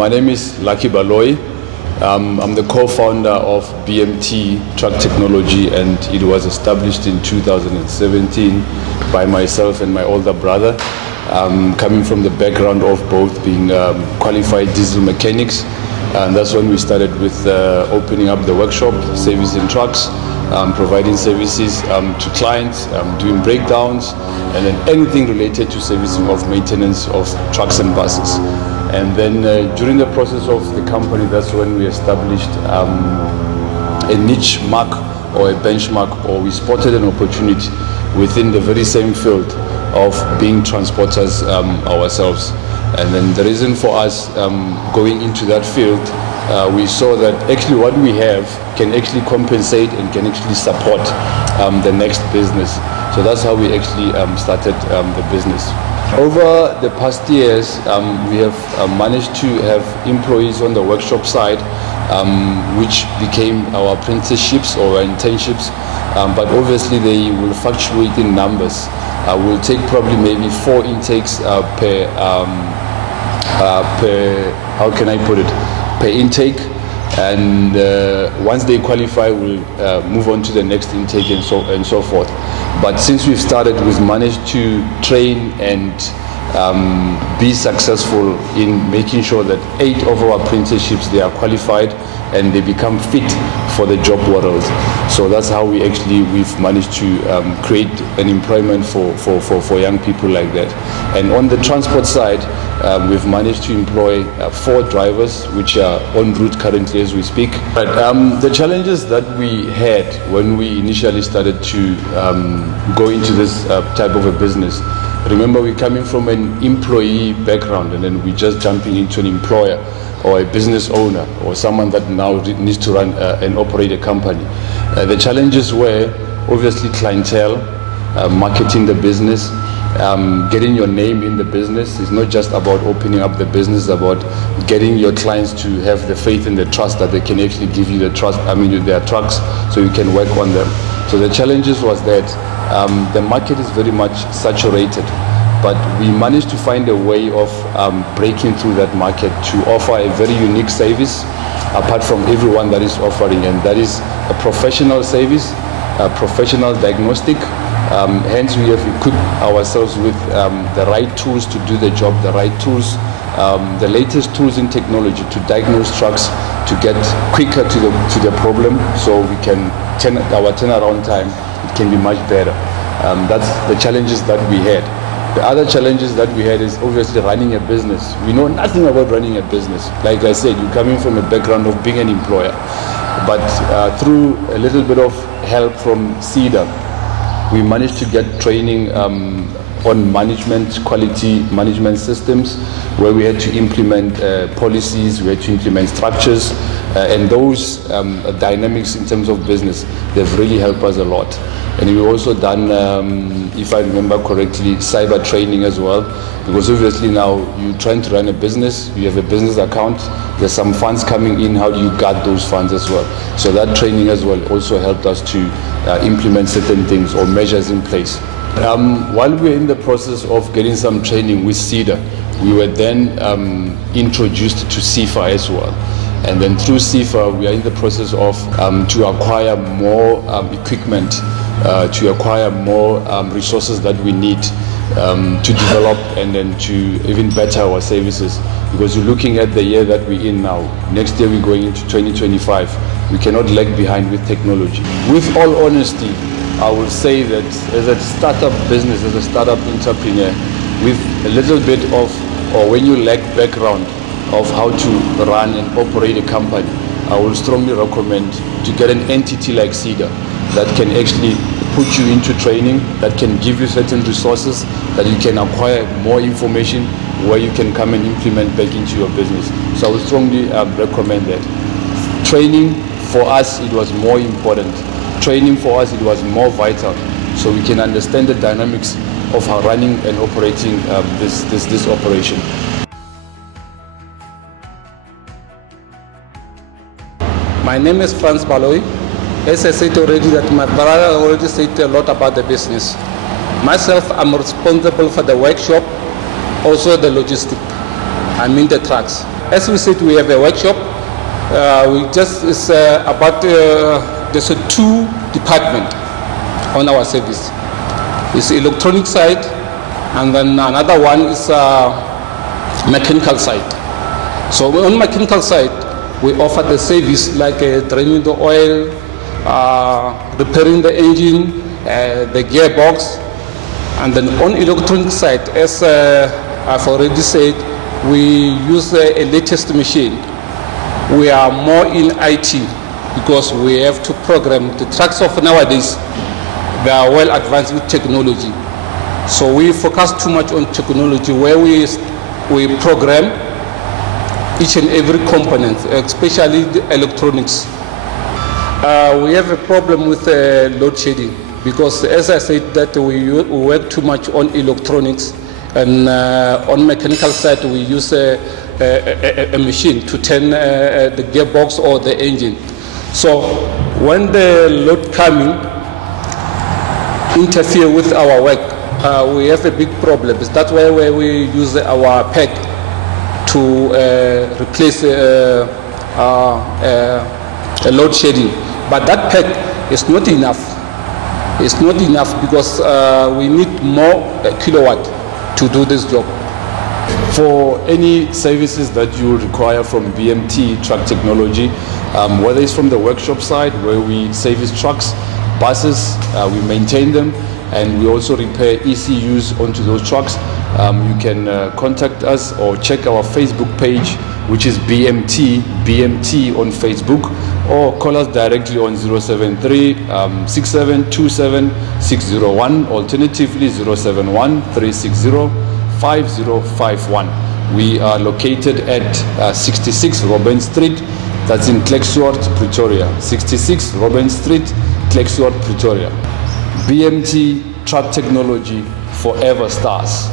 My name is Lucky Baloyi. I'm the co-founder of BMT Truck Technology, and it was established in 2017 by myself and my older brother, coming from the background of both being qualified diesel mechanics. And that's when we started with opening up the workshop, servicing trucks, providing services to clients, doing breakdowns, and then anything related to servicing of maintenance of trucks and buses. And then during the process of the company, that's when we established a niche mark or a benchmark, or we spotted an opportunity within the very same field of being transporters ourselves. And then the reason for us going into that field, we saw that actually what we have can actually compensate and can actually support the next business. So that's how we actually started the business. Over the past years, we have managed to have employees on the workshop side, which became our apprenticeships or internships, but obviously they will fluctuate in numbers. We'll take probably maybe 4 intakes per how can I put it, per intake, and once they qualify, we'll move on to the next intake and so forth. But since we've started, we've managed to train and be successful in making sure that 8 of our apprenticeships, they are qualified and they become fit for the job world. So that's how we've managed to create an employment for young people like that. And on the transport side, we've managed to employ 4 drivers, which are en route currently as we speak. But the challenges that we had when we initially started to go into this type of a business, remember we're coming from an employee background, and then we're just jumping into an employer or a business owner or someone that now needs to run and operate a company. The challenges were obviously clientele, marketing the business, getting your name in the business. It's not just about opening up the business, it's about getting your clients to have the faith and the trust that they can actually give you their trucks so you can work on them. So the challenges was that the market is very much saturated, but we managed to find a way of breaking through that market to offer a very unique service apart from everyone that is offering, and that is a professional service, a professional diagnostic. Hence we have equipped ourselves with the right tools to do the job, the right tools, the latest tools in technology to diagnose trucks, to get quicker to the problem, so we can our turnaround time, it can be much better. That's the challenges that we had. The other challenges that we had is obviously running a business. We know nothing about running a business. Like I said, you're coming from a background of being an employer. But through a little bit of help from Seda, we managed to get training on management, quality management systems, where we had to implement policies, we had to implement structures, and those dynamics in terms of business, they've really helped us a lot. And we've also done, if I remember correctly, cyber training as well, because obviously now you're trying to run a business, you have a business account, there's some funds coming in, how do you guard those funds as well? So that training as well also helped us to implement certain things or measures in place. While we were in the process of getting some training with Seda, we were then introduced to sefa as well. And then through sefa, we are in the process of to acquire more equipment, to acquire more resources that we need to develop and then to even better our services. Because you're looking at the year that we're in now, next year we're going into 2025, we cannot lag behind with technology. With all honesty, I will say that as a startup business, as a startup entrepreneur, with a little bit of, or when you lack background of how to run and operate a company, I will strongly recommend to get an entity like Seda that can actually put you into training, that can give you certain resources, that you can acquire more information where you can come and implement back into your business. So I would strongly recommend that. Training for us, it was more important. Training for us, it was more vital, so we can understand the dynamics of how running and operating this operation. My name is Franz Baloyi. As I said already, that my brother already said a lot about the business. Myself, I'm responsible for the workshop, also the logistics. I mean the trucks. as we said, we have a workshop. There's a 2 department on our service. It's electronic side, and then another one is mechanical side. So on mechanical side, we offer the service like draining the oil, repairing the engine, the gearbox. And then on electronic side, as I've already said, we use a latest machine. We are more in IT because we have to program. The trucks of nowadays, they are well advanced with technology. So we focus too much on technology, where we program each and every component, especially the electronics. We have a problem with load shedding because, as I said, that we work too much on electronics, and on mechanical side we use a machine to turn the gearbox or the engine. So when the load coming interfere with our work, we have a big problem. That's why we use our peg to replace a load shedding. But that peg is not enough. It's not enough because we need more kilowatt to do this job. For any services that you require from BMT Truck Technology, whether it's from the workshop side where we service trucks, buses, we maintain them, and we also repair ECUs onto those trucks, you can contact us or check our Facebook page, which is BMT on Facebook, or call us directly on 073 6727 601, alternatively 071 360 5051. We are located at 66 Robben Street, that's in Klerksdorp, Pretoria. 66 Robben Street, Klerksdorp, Pretoria. BMT Truck Technology, forever stars.